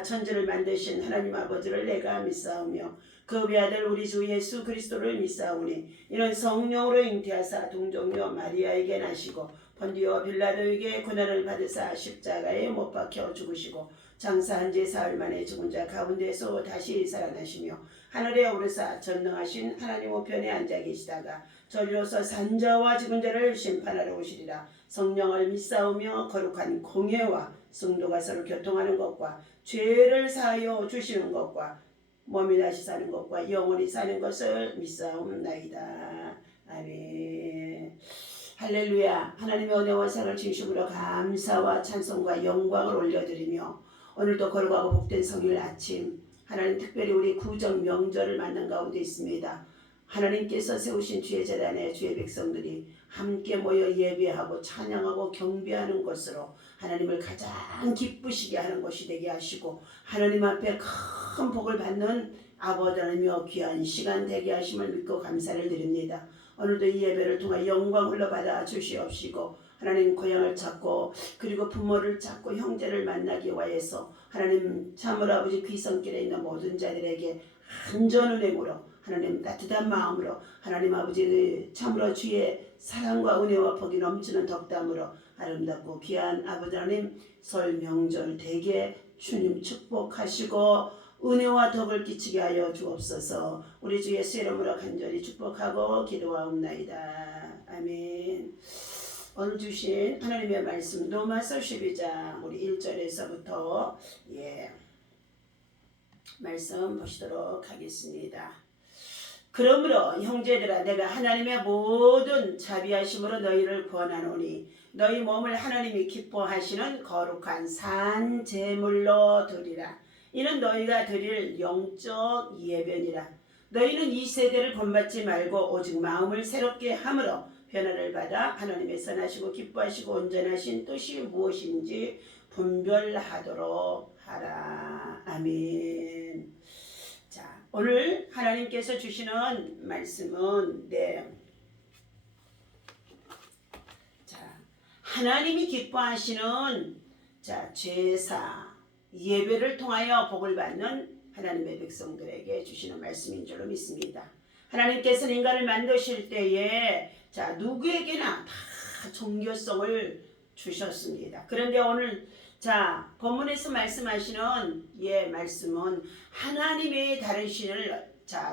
천하와 천지를 만드신 하나님 아버지를 내가 믿사오며 그 외아들 우리 주 예수 그리스도를 믿사오니 이는 성령으로 잉태하사 동정녀 마리아에게 나시고 본디오 빌라도에게 고난을 받으사 십자가에 못 박혀 죽으시고 장사한 지 사흘 만에 죽은 자 가운데서 다시 살아나시며 하늘에 오르사 전능하신 하나님 우편에 앉아 계시다가 저리로서 산자와 죽은 자를 심판하러 오시리라. 성령을 믿사오며 거룩한 공예와 성도가 서로 교통하는 것과 죄를 사하여 주시는 것과 몸이 다시 사는 것과 영원히 사는 것을 믿사옵나이다. 아멘. 할렐루야. 하나님의 은혜와 사랑을 진심으로 감사와 찬송과 영광을 올려드리며 오늘도 거룩하고 복된 성일 아침 하나님 특별히 우리 구정 명절을 맞는 가운데 있습니다. 하나님께서 세우신 주의 재단에 주의 백성들이 함께 모여 예배하고 찬양하고 경배하는 것으로 하나님을 가장 기쁘시게 하는 것이 되게 하시고 하나님 앞에 큰 복을 받는 아버지 하나님이여 귀한 시간 되게 하심을 믿고 감사를 드립니다. 오늘도 이 예배를 통해 영광 흘러받아 주시옵시고 하나님 고향을 찾고 그리고 부모를 찾고 형제를 만나기 위해서 하나님 참으로 아버지 귀성길에 있는 모든 자들에게 안전은행으로 하나님 따뜻한 마음으로 하나님 아버지 참으로 주의 사랑과 은혜와 복이 넘치는 덕담으로 아름답고 귀한 아버지 하나님 설 명절 되게 주님 축복하시고 은혜와 덕을 끼치게 하여 주옵소서. 우리 주 예수 이름으로 간절히 축복하고 기도하옵나이다. 아멘. 오늘 주신 하나님의 말씀 로마서 12장 우리 1절에서부터 말씀 보시도록 하겠습니다. 그러므로 형제들아 내가 하나님의 모든 자비하심으로 너희를 권하노니 너희 몸을 하나님이 기뻐하시는 거룩한 산 제물로 드리라. 이는 너희가 드릴 영적 예배니라. 너희는 이 세대를 본받지 말고 오직 마음을 새롭게 함으로 변화를 받아 하나님의 선하시고 기뻐하시고 온전하신 뜻이 무엇인지 분별하도록 하라. 아멘. 자, 오늘 하나님께서 주시는 말씀은 하나님이 기뻐하시는 제사 예배를 통하여 복을 받는 하나님의 백성들에게 주시는 말씀인 줄로 믿습니다. 하나님께서는 인간을 만드실 때에 누구에게나 다 종교성을 주셨습니다. 그런데 오늘 본문에서 말씀하시는 말씀은 하나님의 다른 신을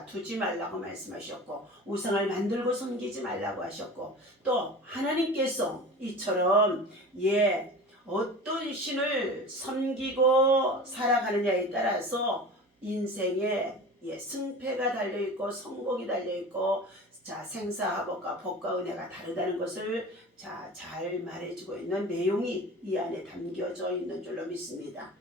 두지 말라고 말씀하셨고 우상을 만들고 섬기지 말라고 하셨고 또 하나님께서 이처럼 어떤 신을 섬기고 살아가느냐에 따라서 인생에 승패가 달려있고 성공이 달려있고 생사화복과 복과 은혜가 다르다는 것을 잘 말해주고 있는 내용이 이 안에 담겨져 있는 줄로 믿습니다.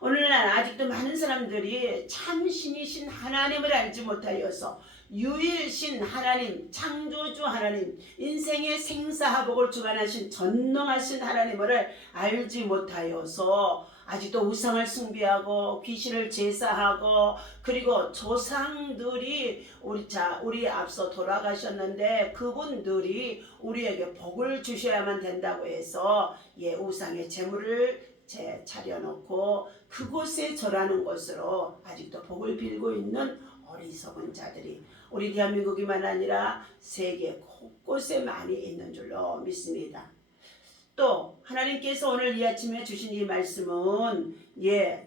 오늘날 아직도 많은 사람들이 참신이신 하나님을 알지 못하여서 유일신 하나님, 창조주 하나님, 인생의 생사화복을 주관하신 전능하신 하나님을 알지 못하여서 아직도 우상을 숭배하고 귀신을 제사하고 그리고 조상들이 우리 앞서 돌아가셨는데 그분들이 우리에게 복을 주셔야만 된다고 해서 우상의 제물을 차려놓고 그곳에 절하는 것으로 아직도 복을 빌고 있는 어리석은 자들이 우리 대한민국이만 아니라 세계 곳곳에 많이 있는 줄로 믿습니다. 또 하나님께서 오늘 이 아침에 주신 이 말씀은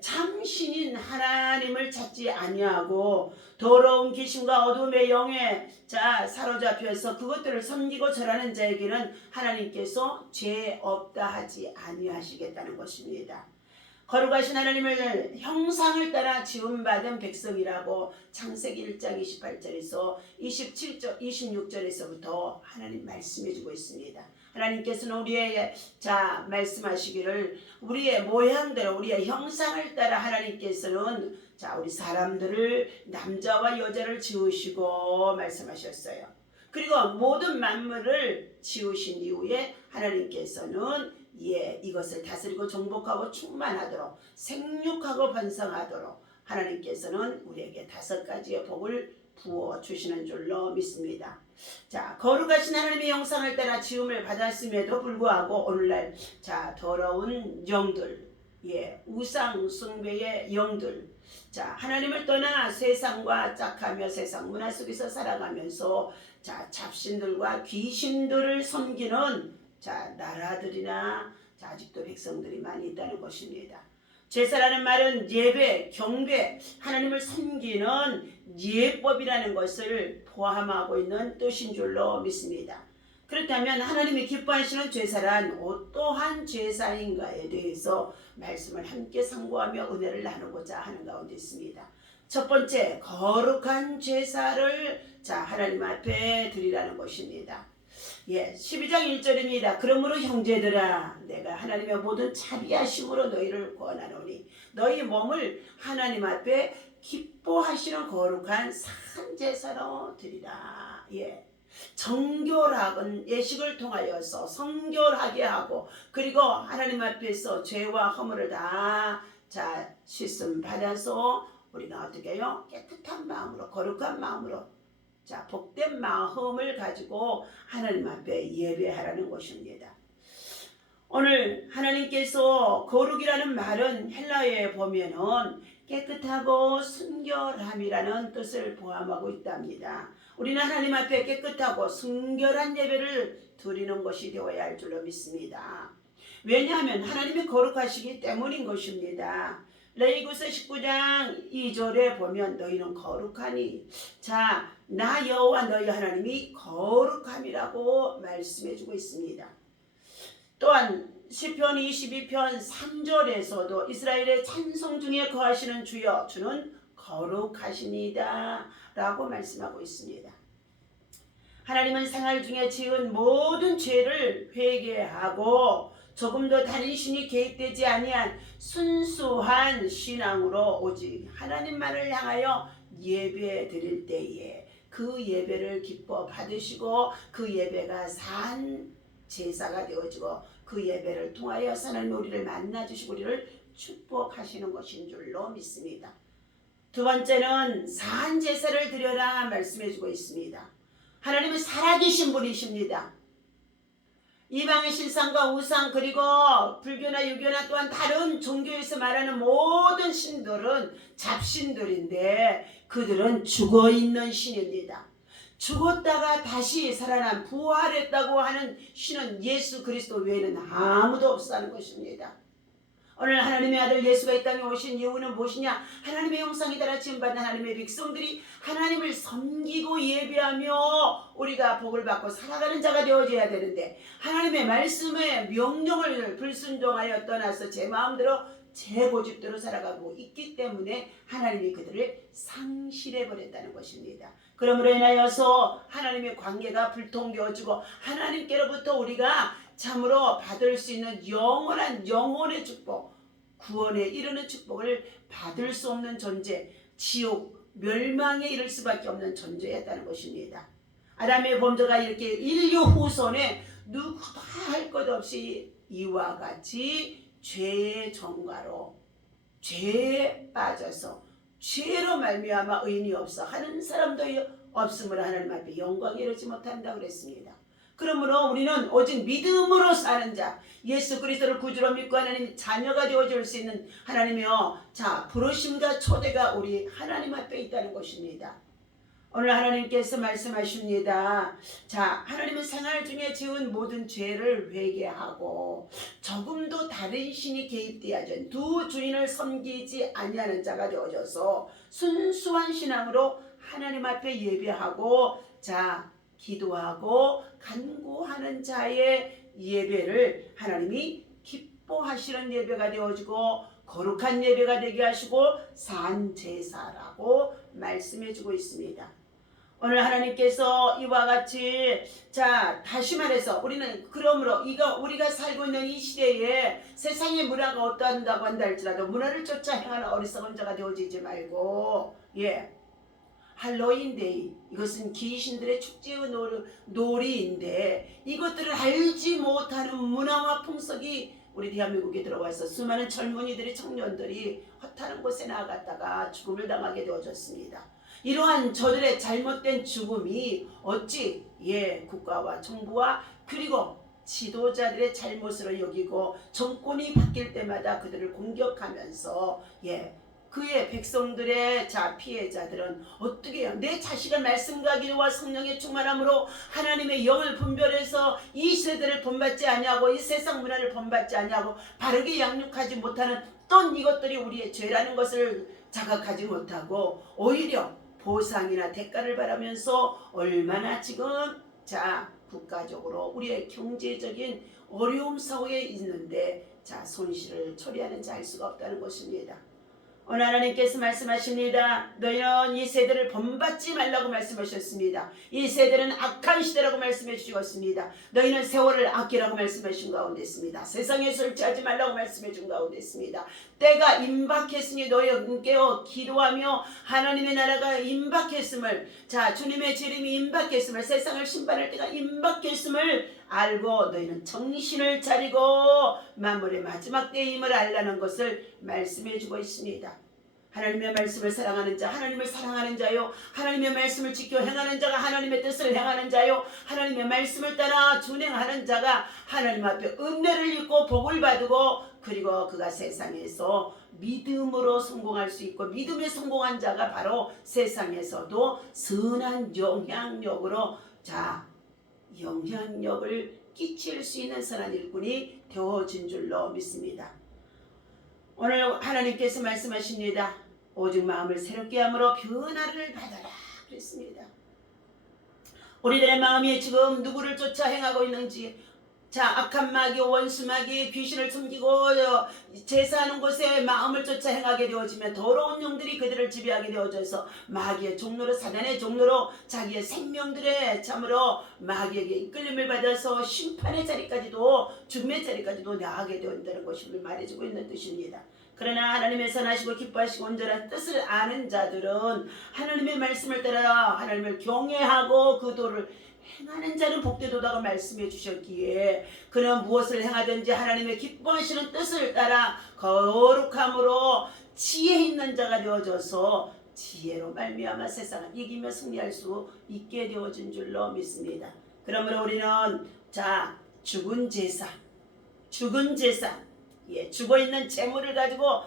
참신인 하나님을 찾지 아니하고 더러운 귀신과 어둠의 영에 사로잡혀서 그것들을 섬기고 절하는 자에게는 하나님께서 죄 없다 하지 아니하시겠다는 것입니다. 거룩하신 하나님을 형상을 따라 지음받은 백성이라고 창세기 1장 28절에서 26절에서부터 하나님 말씀해주고 있습니다. 하나님께서는 우리의 말씀하시기를 우리의 모양대로 우리의 형상을 따라 하나님께서는 우리 사람들을 남자와 여자를 지으시고 말씀하셨어요. 그리고 모든 만물을 지으신 이후에 하나님께서는 이것을 다스리고 정복하고 충만하도록 생육하고 번성하도록 하나님께서는 우리에게 5가지의 복을 부어주시는 줄로 믿습니다. 거룩하신 하나님의 형상을 따라 지음을 받았음에도 불구하고 오늘날 더러운 영들 우상 숭배의 영들, 자, 하나님을 떠나 세상과 짝하며 세상 문화 속에서 살아가면서 자, 잡신들과 귀신들을 섬기는 자, 나라들이나 자, 아직도 백성들이 많이 있다는 것입니다. 제사라는 말은 예배, 경배, 하나님을 섬기는 예법이라는 것을 포함하고 있는 뜻인 줄로 믿습니다. 그렇다면 하나님이 기뻐하시는 제사란 어떠한 제사인가에 대해서 말씀을 함께 상고하며 은혜를 나누고자 하는 가운데 있습니다. 첫 번째, 거룩한 제사를 자, 하나님 앞에 드리라는 것입니다. 12장 1절입니다. 그러므로 형제들아, 내가 하나님의 모든 자비하심으로 너희를 권하노니 너희 몸을 하나님 앞에 기뻐하시는 거룩한 산제사로 드리라. 정결한 예식을 통하여서 성결하게 하고, 그리고 하나님 앞에서 죄와 허물을 다 자, 씻음 받아서 우리가 어떻게 해요? 깨끗한 마음으로, 거룩한 마음으로, 자, 복된 마음을 가지고 하나님 앞에 예배하라는 것입니다. 오늘 하나님께서 거룩이라는 말은 헬라어에 보면은 깨끗하고 순결함이라는 뜻을 포함하고 있답니다. 우리는 하나님 앞에 깨끗하고 순결한 예배를 드리는 것이 되어야 할 줄로 믿습니다. 왜냐하면 하나님이 거룩하시기 때문인 것입니다. 레위기서 19장 2절에 보면 너희는 거룩하니, 자, 나 여호와 너희 하나님이 거룩함이라고 말씀해주고 있습니다. 또한 시편 22편 3절에서도 이스라엘의 찬송 중에 거하시는 주여, 주는 거룩하시니다 라고 말씀하고 있습니다. 하나님은 생활 중에 지은 모든 죄를 회개하고 조금도 다른 신이 개입되지 아니한 순수한 신앙으로 오직 하나님만을 향하여 예배 드릴 때에 그 예배를 기뻐 받으시고 그 예배가 산 제사가 되어지고 그 예배를 통하여 하나님 우리를 만나주시고 우리를 축복하시는 것인 줄로 믿습니다. 두 번째는 산 제사를 드려라 말씀해주고 있습니다. 하나님은 살아계신 분이십니다. 이방의 신상과 우상, 그리고 불교나 유교나 또한 다른 종교에서 말하는 모든 신들은 잡신들인데 그들은 죽어있는 신입니다. 죽었다가 다시 살아난 부활했다고 하는 신은 예수 그리스도 외에는 아무도 없다는 것입니다. 오늘 하나님의 아들 예수가 이 땅에 오신 이유는 무엇이냐? 하나님의 형상에 따라 지음받은 하나님의 백성들이 하나님을 섬기고 예배하며 우리가 복을 받고 살아가는 자가 되어져야 되는데, 하나님의 말씀의 명령을 불순종하여 떠나서 제 마음대로 제 고집대로 살아가고 있기 때문에 하나님이 그들을 상실해버렸다는 것입니다. 그러므로 인하여서 하나님의 관계가 불통되어지고 하나님께로부터 우리가 참으로 받을 수 있는 영원한 영혼의 축복, 구원에 이르는 축복을 받을 수 없는 존재, 지옥, 멸망에 이를 수밖에 없는 존재였다는 것입니다. 아담의 범죄가 이렇게 인류 후손에 누구도 할 것 없이 이와 같이 죄의 전가로 죄에 빠져서 죄로 말미암아 의인이 없어 하는 사람도 없으므로 하나님 앞에 영광에 이르지 못한다고 그랬습니다. 그러므로 우리는 오직 믿음으로 사는 자, 예수 그리스도를 구주로 믿고 하나님 자녀가 되어줄 수 있는 하나님의 자, 부르심과 초대가 우리 하나님 앞에 있다는 것입니다. 오늘 하나님께서 말씀하십니다. 자, 하나님은 생활 중에 지은 모든 죄를 회개하고 조금도 다른 신이 개입되어진 두 주인을 섬기지 아니하는 자가 되어져서 순수한 신앙으로 하나님 앞에 예배하고 자, 기도하고 간구하는 자의 예배를 하나님이 기뻐하시는 예배가 되어지고 거룩한 예배가 되게 하시고 산제사라고 말씀해주고 있습니다. 오늘 하나님께서 이와 같이 자, 다시 말해서 우리는 그러므로 이거 우리가 살고 있는 이 시대에 세상의 문화가 어떠한다고 한다 할지라도 문화를 쫓아 행하는 어리석은 자가 되어지지 말고 할로윈데이, 이것은 귀신들의 축제의 놀이인데 이것들을 알지 못하는 문화와 풍속이 우리 대한민국에 들어와서 수많은 젊은이들이 청년들이 허탄한 곳에 나아갔다가 죽음을 당하게 되어졌습니다. 이러한 저들의 잘못된 죽음이 어찌 국가와 정부와 그리고 지도자들의 잘못으로 여기고 정권이 바뀔 때마다 그들을 공격하면서 그의 백성들의 피해자들은 어떻게 해요? 내 자식의 말씀과 기도와 성령의 충만함으로 하나님의 영을 분별해서 이 세대를 본받지 아니하고 이 세상 문화를 본받지 아니하고 바르게 양육하지 못하는 어떤 이것들이 우리의 죄라는 것을 자각하지 못하고 오히려 보상이나 대가를 바라면서 얼마나 지금 국가적으로 우리의 경제적인 어려움 속에 있는데 손실을 처리하는지 알 수가 없다는 것입니다. 오늘 하나님께서 말씀하십니다. 너희는 이 세대를 본받지 말라고 말씀하셨습니다. 이 세대는 악한 시대라고 말씀해 주셨습니다. 너희는 세월을 아끼라고 말씀하신 가운데 있습니다. 세상에 설치하지 말라고 말씀해 준 가운데 있습니다. 때가 임박했으니 너희 깨어 기도하며 하나님의 나라가 임박했음을 주님의 재림이 임박했음을 세상을 심판할 때가 임박했음을 알고 너희는 정신을 차리고 만물의 마지막 때의 임을 알라는 것을 말씀해 주고 있습니다. 하나님의 말씀을 사랑하는 자, 하나님을 사랑하는 자요, 하나님의 말씀을 지켜 행하는 자가 하나님의 뜻을 행하는 자요, 하나님의 말씀을 따라 준행하는 자가 하나님 앞에 은혜를 입고 복을 받고 그리고 그가 세상에서 믿음으로 성공할 수 있고 믿음에 성공한 자가 바로 세상에서도 선한 영향력으로 영향력을 끼칠 수 있는 선한 일꾼이 되어진 줄로 믿습니다. 오늘 하나님께서 말씀하십니다. 오직 마음을 새롭게 함으로 변화를 받아라 그랬습니다. 우리들의 마음이 지금 누구를 쫓아 행하고 있는지 악한 마귀, 원수 마귀, 귀신을 숨기고 제사하는 곳에 마음을 쫓아 행하게 되어지면 더러운 영들이 그들을 지배하게 되어져서 마귀의 종로로 사단의 종로로 자기의 생명들의 참으로 마귀에게 이끌림을 받아서 심판의 자리까지도 죽음의 자리까지도 나가게 된다는 것을 말해주고 있는 뜻입니다. 그러나 하나님의 선하시고 기뻐하시고 온전한 뜻을 아는 자들은 하나님의 말씀을 따라 하나님을 경외하고 그 도를 행하는 자는 복되도다고 말씀해 주셨기에 그는 무엇을 행하든지 하나님의 기뻐하시는 뜻을 따라 거룩함으로 지혜 있는 자가 되어져서 지혜로 말미암아 세상을 이기며 승리할 수 있게 되어진 줄로 믿습니다. 그러므로 우리는 죽은 제사 죽어있는 재물을 가지고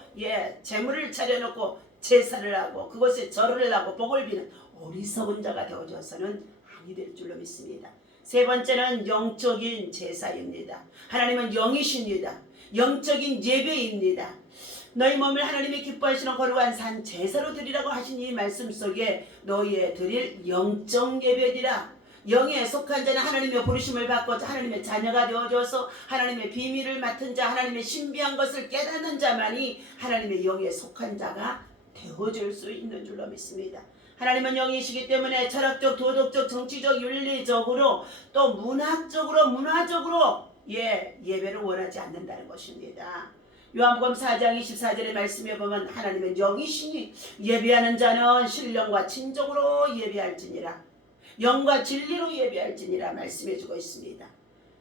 재물을 차려놓고 제사를 하고 그것에 절을 하고 복을 비는 어리석은 자가 되어져서는 아니 될 줄로 믿습니다. 세 번째는 영적인 제사입니다. 하나님은 영이십니다. 영적인 예배입니다. 너희 몸을 하나님이 기뻐하시는 거룩한 산 제사로 드리라고 하신 이 말씀 속에 너희의 드릴 영적 예배니라. 영에 속한 자는 하나님의 부르심을 받고 하나님의 자녀가 되어져서 하나님의 비밀을 맡은 자, 하나님의 신비한 것을 깨닫는 자만이 하나님의 영에 속한 자가 되어줄 수 있는 줄로 믿습니다. 하나님은 영이시기 때문에 철학적, 도덕적, 정치적, 윤리적으로 또 문화적으로 예배를 원하지 않는다는 것입니다. 요한복음 4장 24절의 말씀에 보면 하나님은 영이시니 예배하는 자는 신령과 진정으로 예배할지니라. 영과 진리로 예배할지니라 말씀해주고 있습니다.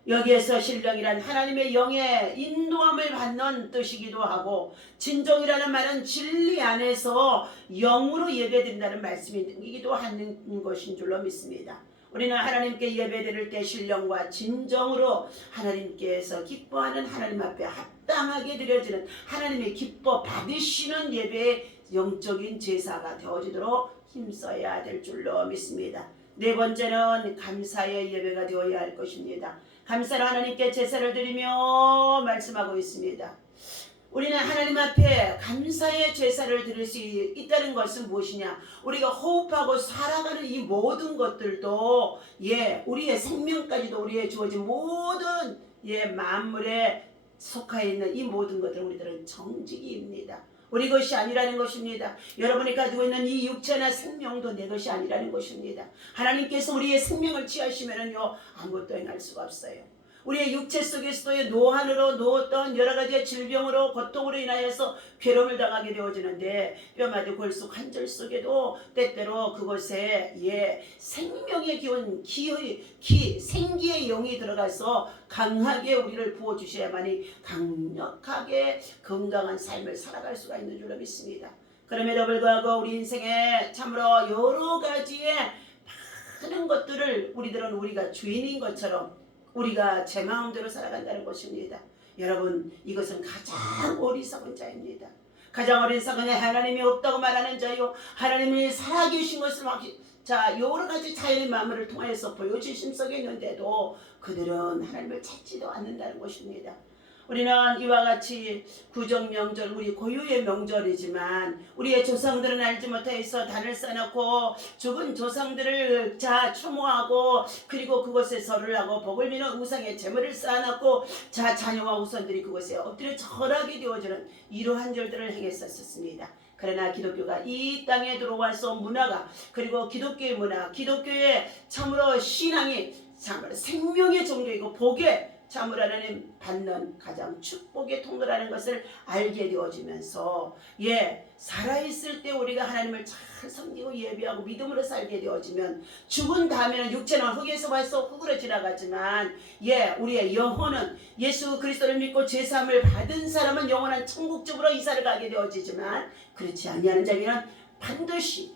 여기에서 신령이란 하나님의 영의 인도함을 받는 뜻이기도 하고 진정이라는 말은 진리 안에서 영으로 예배드린다는 말씀이기도 하는 것인 줄로 믿습니다. 우리는 하나님께 예배드릴 때 신령과 진정으로 하나님께서 기뻐하는 하나님 앞에 합당하게 드려지는 하나님의 기뻐 받으시는 예배의 영적인 제사가 되어지도록 힘써야 될 줄로 믿습니다. 네 번째는 감사의 예배가 되어야 할 것입니다. 감사로 하나님께 제사를 드리며 말씀하고 있습니다. 우리는 하나님 앞에 감사의 제사를 드릴 수 있다는 것은 무엇이냐? 우리가 호흡하고 살아가는 이 모든 것들도 우리의 생명까지도 우리의 주어진 모든 만물에 속하여 있는 이 모든 것들은 우리들은 정직이입니다. 우리 것이 아니라는 것입니다. 여러분이 가지고 있는 이 육체나 생명도 내 것이 아니라는 것입니다. 하나님께서 우리의 생명을 취하시면은요 아무것도 행할 수가 없어요. 우리의 육체 속에서도 노환으로 누웠던 여러 가지의 질병으로 고통으로 인하여서 괴로움을 당하게 되어지는데 뼈마디 골속 한절 속에도 때때로 그곳에 생명의 기운, 생기의 영이 들어가서 강하게 우리를 부어주셔야만이 강력하게 건강한 삶을 살아갈 수가 있는 줄로 믿습니다. 그럼에도 불구하고 우리 인생에 참으로 여러 가지의 많은 것들을 우리들은 우리가 주인인 것처럼 우리가 제 마음대로 살아간다는 것입니다. 여러분, 이것은 가장 어리석은 자입니다. 가장 어리석은 자, 하나님이 없다고 말하는 자요, 하나님이 살아계신 것을 여러 가지 자연의 만물을 통하여서 보여주심 속에 있는데도 그들은 하나님을 찾지도 않는다는 것입니다. 우리는 이와 같이 구정명절, 우리 고유의 명절이지만 우리의 조상들은 알지 못해서 단을 쌓아놓고 죽은 조상들을 추모하고, 그리고 그곳에 절을 하고 복을 비는 우상의 제물을 쌓아놓고 자녀와 후손들이 그곳에 엎드려 절하게 되어주는 이러한 절들을 행했었습니다. 그러나 기독교가 이 땅에 들어와서 문화가, 그리고 기독교의 문화, 기독교의 참으로 신앙이 참으로 생명의 종교이고 복의 참으로 하나님 받는 가장 축복의 통로라는 것을 알게 되어지면서, 살아있을 때 우리가 하나님을 잘 섬기고 예배하고 믿음으로 살게 되어지면 죽은 다음에는 육체는 흙에서 와서 흙으로 지나가지만 우리의 영혼은 예수 그리스도를 믿고 죄사함을 받은 사람은 영원한 천국집으로 이사를 가게 되어지지만, 그렇지 아니하는 자에게는 반드시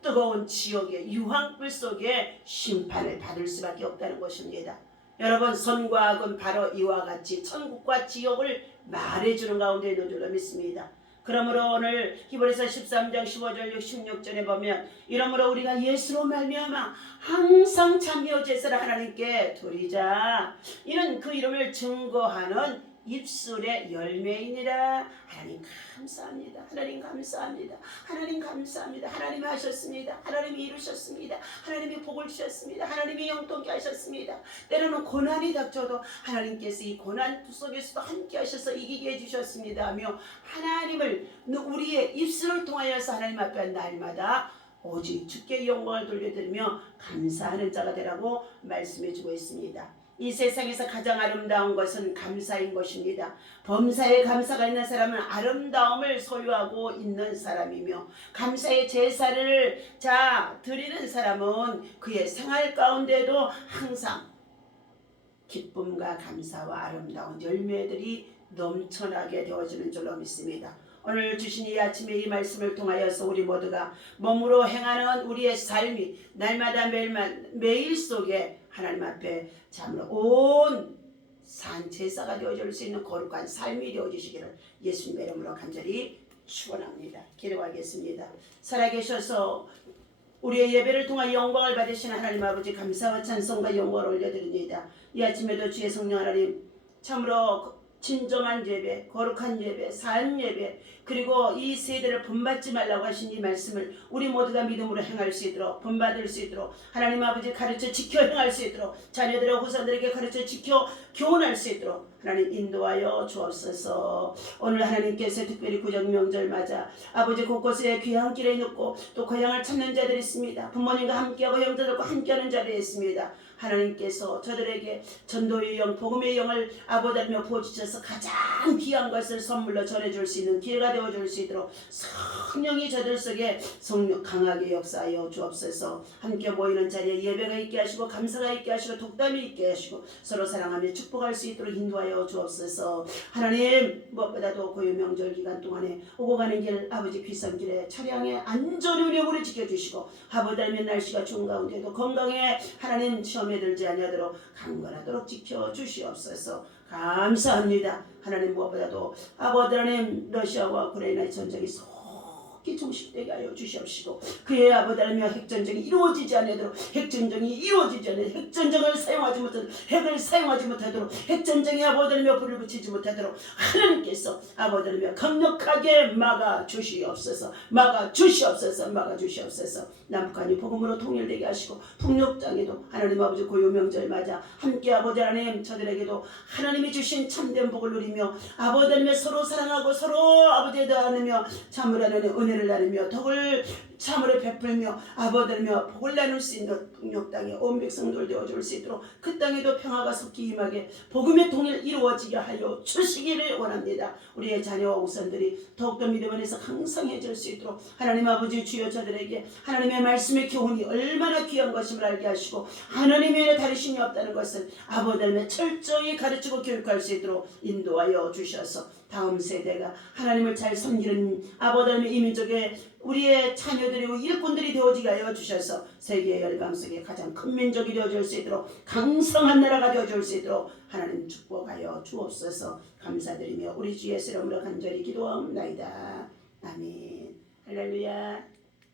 뜨거운 지옥의 유황불 속에 심판을 받을 수밖에 없다는 것입니다. 여러분, 선과 악은 바로 이와 같이 천국과 지옥을 말해주는 가운데 있는 줄로 믿습니다. 그러므로 오늘 히브리서 13장 15절 16절에 보면, 이러므로 우리가 예수로 말미암아 항상 참여 제사를 하나님께 드리자. 이는 그 이름을 증거하는 입술의 열매이니라. 하나님 감사합니다. 하나님 감사합니다. 하나님 감사합니다. 하나님이 하셨습니다. 하나님이 이루셨습니다. 하나님이 복을 주셨습니다. 하나님이 영통케 하셨습니다. 때로는 고난이 닥쳐도 하나님께서 이 고난 속에서도 함께 하셔서 이기게 해주셨습니다 하며, 하나님을 우리의 입술을 통하여서 하나님 앞에 날마다 오직 주께 영광을 돌려드리며 감사하는 자가 되라고 말씀해주고 있습니다. 이 세상에서 가장 아름다운 것은 감사인 것입니다. 범사에 감사가 있는 사람은 아름다움을 소유하고 있는 사람이며, 감사의 제사를 드리는 사람은 그의 생활 가운데도 항상 기쁨과 감사와 아름다운 열매들이 넘쳐나게 되어지는 줄로 믿습니다. 오늘 주신 이 아침에 이 말씀을 통하여서 우리 모두가 몸으로 행하는 우리의 삶이 날마다 매일 속에 하나님 앞에 참으로 온 산제사가 되어줄 수 있는 거룩한 삶이 되어주시기를 예수님의 이름으로 간절히 축원합니다. 기도하겠습니다. 살아계셔서 우리의 예배를 통해 영광을 받으시는 하나님 아버지, 감사와 찬송과 영광을 올려드립니다. 이 아침에도 주의 성령 하나님, 참으로 진정한 예배, 거룩한 예배, 산 예배, 그리고 이 세대를 본받지 말라고 하신 이 말씀을 우리 모두가 믿음으로 행할 수 있도록, 본받을 수 있도록 하나님 아버지 가르쳐 지켜 행할 수 있도록, 자녀들과 후손들에게 가르쳐 지켜 교훈할 수 있도록 하나님 인도하여 주옵소서. 오늘 하나님께서 특별히 구정명절 맞아 아버지 곳곳에 귀한 길에 넣고 또 고향을 찾는 자들이 있습니다. 부모님과 함께하고 형제들과 함께하는 자들이 있습니다. 하나님께서 저들에게 전도의 영, 복음의 영을 아버지며 부어주셔서 가장 귀한 것을 선물로 전해줄 수 있는 기회가 되어줄 수 있도록 성령이 저들 속에 성령 강하게 역사하여 주옵소서. 함께 모이는 자리에 예배가 있게 하시고 감사가 있게 하시고 독담이 있게 하시고 서로 사랑하며 축복할 수 있도록 인도하여 주옵소서. 하나님, 무엇보다도 고유 명절 기간 동안에 오고 가는 길, 아버지 귀성길에 차량에 안전히 운행으로 지켜주시고, 아버지면 날씨가 추운 가운데도 건강에 하나님 시험에 들지 아니하도록 강건하도록 지켜주시옵소서. 감사합니다. 하나님, 무엇보다도 아버지 하나님, 러시아와 우크라이나의 전쟁이 속히 종식되게 하여 주시옵시고, 그의 아버지 하나님 핵전쟁이 이루어지지 않도록, 핵전쟁이 이루어지지 않도록, 핵전쟁을 사용하지 못하도록, 핵을 사용하지 못하도록, 핵전쟁에 아버지 하나님 불을 붙이지 못하도록 하나님께서 아버지 하나님 강력하게 막아 주시옵소서. 막아 주시옵소서. 막아 주시옵소서. 남북한이 복음으로 통일되게 하시고, 북녘 땅에도 하나님 아버지 고유 명절 맞아 함께 아버지 하나님 저들에게도 하나님이 주신 참된 복을 누리며 아버지 하나님 서로 사랑하고 서로 아버지에 대하며 참으로 하나님 은혜를 나누며 덕을 참으로 베풀며 아버지 하나님 복을 나눌 수 있는 북녘 땅에 온 백성들 되어줄 수 있도록 그 땅에도 평화가 속히 임하게 복음의 통일 이루어지게 하여 주시기를 원합니다. 우리의 자녀와 우선들이 더욱더 믿음 안에서 강성해질 수 있도록 하나님 아버지 주여 저들에게 하나님의 말씀의 교훈이 얼마나 귀한 것임을 알게 하시고, 하나님의 다르심이 없다는 것을 아버지 하나님 철저히 가르치고 교육할 수 있도록 인도하여 주셔서 다음 세대가 하나님을 잘 섬기는 아버지 하나님의 이 민족의 우리의 자녀들이 일꾼들이 되어지게 하여 주셔서 세계 열방 속에 가장 큰 민족이 되어줄 수 있도록 강성한 나라가 되어줄 수 있도록 하나님 축복하여 주옵소서. 감사드리며 우리 주 예수 이름으로 간절히 기도하옵나이다. 아멘. 할렐루야.